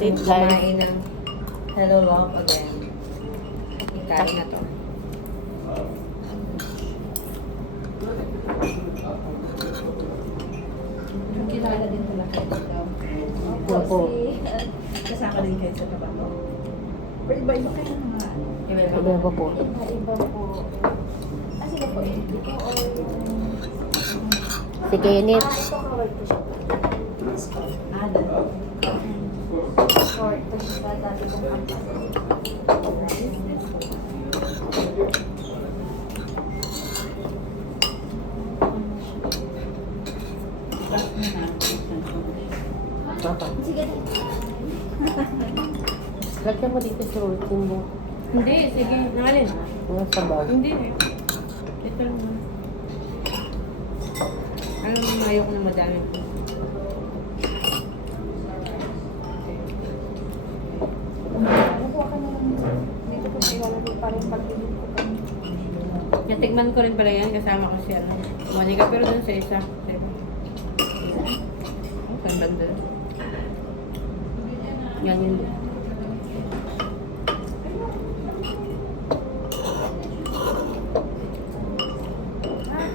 it, guys. kumain ng Hello Love again. Ikain na to. Kilala din pala kayo daw. Opo. Kasama din kayo sa trabaho. Pero iba-iba kayo ng mga ano. Iba pa po. Iba po. Sino po yun? Ito or yung... Si Kenneth. Ito kawal ko siya. Dalawa. Short ko siya dati kong Back mo na. Papa. Sige. Lagyan mo dito sa ultim mo. Hindi, sige. Nangalin. Mga sabaw. Hindi eh. Ito lang naman. Alam mo, ayoko na madami po. Nakuha ka na lang. Dito ko siya ilalagay pa rin pag-ibig ko. Natikman ko rin pala yan. Kasama ko si Monica. Pero dun sa isa. Oh, saan banda? Yan yun.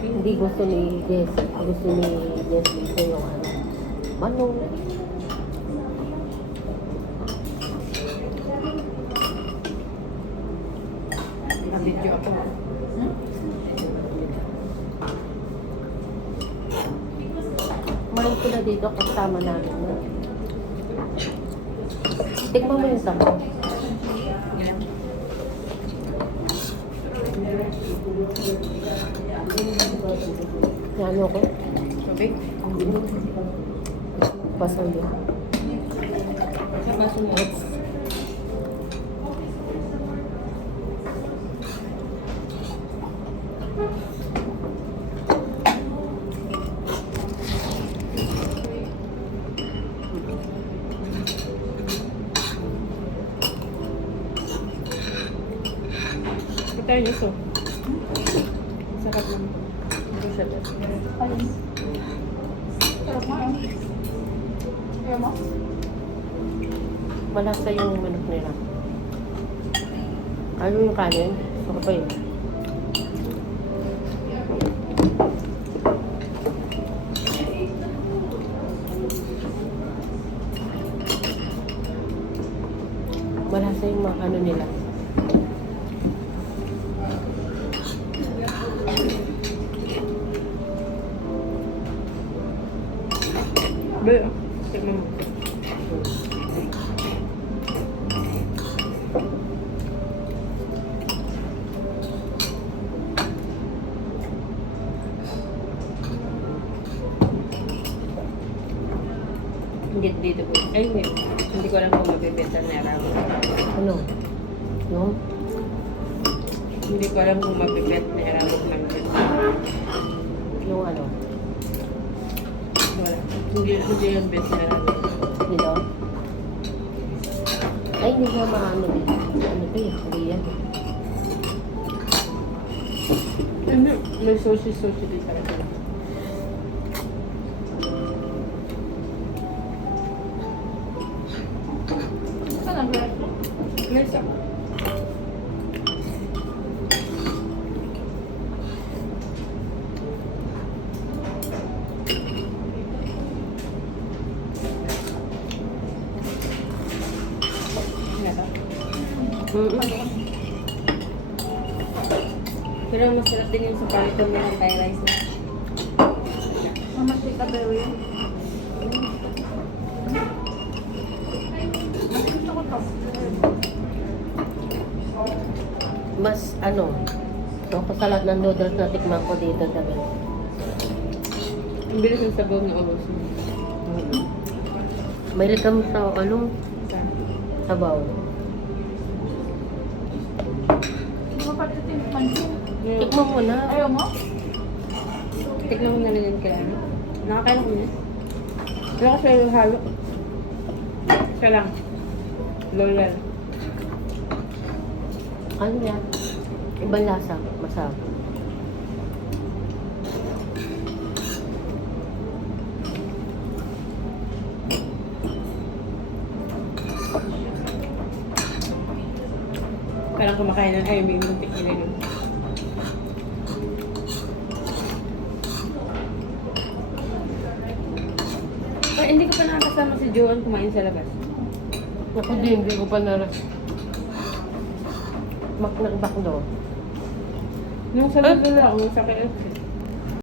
Hindi gusto ni Jess. Gusto ni Jess dito yung ano. Manong. Nabidyo ako. Kumain sila dito kasama namin. No? Tikman mo yung sabaw. Yan. Ano ko? Tubig. Pasal yun. Sa baso mo. Tayo niso. Sarap naman. Ito siya. Ayun. Sarap mo. Ayaw mo? Malasa yung manok nila. Ano yung kanin? Saka pa yun. Malasa yung mga ano nila. Be, tignan mo. Hindi dito po. Ay, hindi ko alam kung mabibenta na araw. Ano? Yung? Hindi ko alam kung mabibenta na araw kung mabibenta. Yung ano? Wala. Hindi yung best na araw. Dito? Ay, hindi nga maano dito. Ano to yun? Korean. Ano? May sushi dito. Saan ang grab mo? May sa... Pero masarap din yung sa palito mo ng Thai rice na. Mamatay ka ba yun? Gusto ko to. Mas ano? So, ko sa lahat ng noodles na tikman ko dito dami. Ang bilis yung sabaw na ubos mo. May likam sa ano? Sabaw. Hindi mo pa ito yung pansin. Tikman mo na. Ayaw mo? Tignan mo na rin yan kaya. Nakakain ko niya. Wala ko siya yung halo. Siya lang. Loyal. Ano yan? Ibang lasa. Masarap. Parang kumakain ng ay, may muntik nila yun. Ay, hindi ko pa nakakasama si Joan kumain sa labas. Ako din, hindi ko pa naras. Maknakbak daw. Nung sa dulo ako, nung sa KFC.